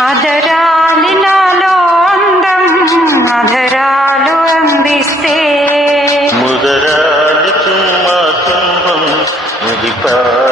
అదరాలి నాలో అందం అదరాలు అందిస్తే. ముదరాలి చుమ్మా కుంభం ముదిపాలు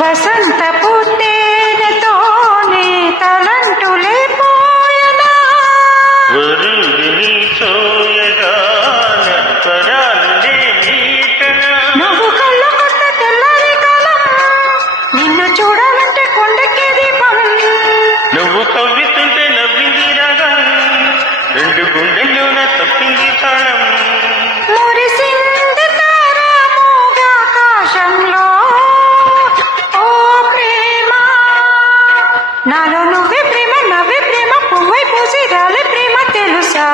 వసంత పుట్టేనతోనే తలంటులే పోయనా. వరుడిని సోయగాన నాలో నువ్వే ప్రేమ నవ్వే ప్రేమ పువ్వై పూసి రాలే ప్రేమ తెలుసా?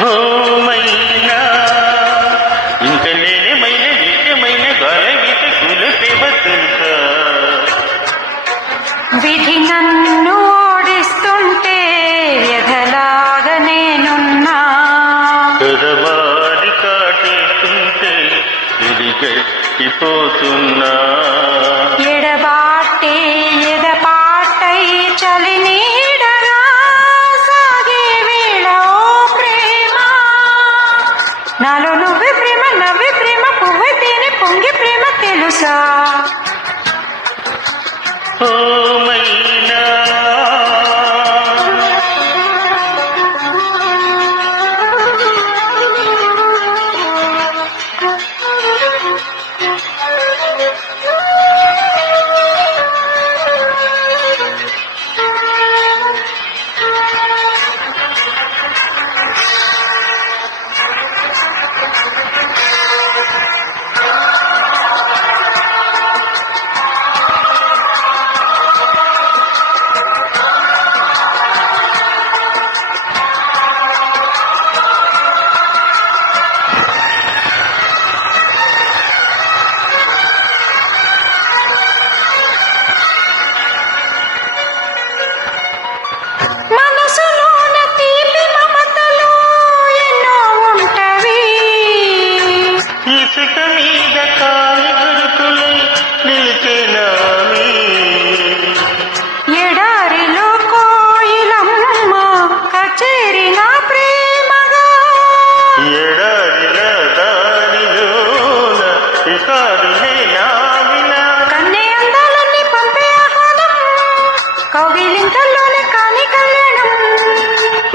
ఓ మైనా ఇంక నేనేమైన నిత్యమైన గాల గీత కూల ప్రేమ తెలుసా? విధి నన్ను ఓడిస్తుంటే వ్యధలాగా నేనున్నా. కాటేస్తుంటే ఇది గట్టిపోతున్నా. ஓம்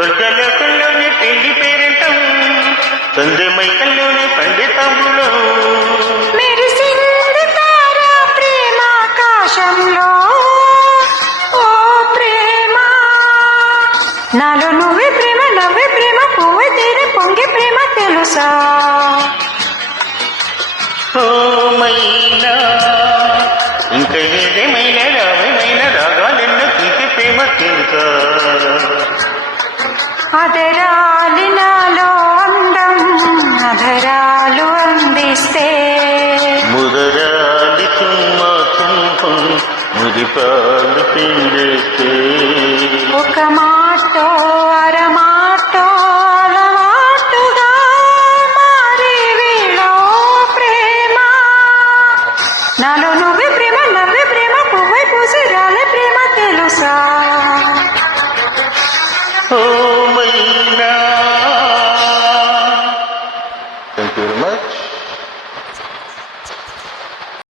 స్వర్గలోకంలోని పెళ్ళి పేరంటం సంధ్య మైకల్లోని పండితములో. నాలో నువ్వే ప్రేమ నవ్వే ప్రేమ పువ్వే తీరే పొంగే ప్రేమ తెలుసా? ఓ మైనా ఇంకా ఏదేమైనా రావేమైనా రాగాలెన్నో తీసి ప్రేమ తెలుసా? అదరాలు నాలో అందం అధరాలు అందిస్తే. ముదరాలి తుమ్మ కుంభం మురిపాలు పిండి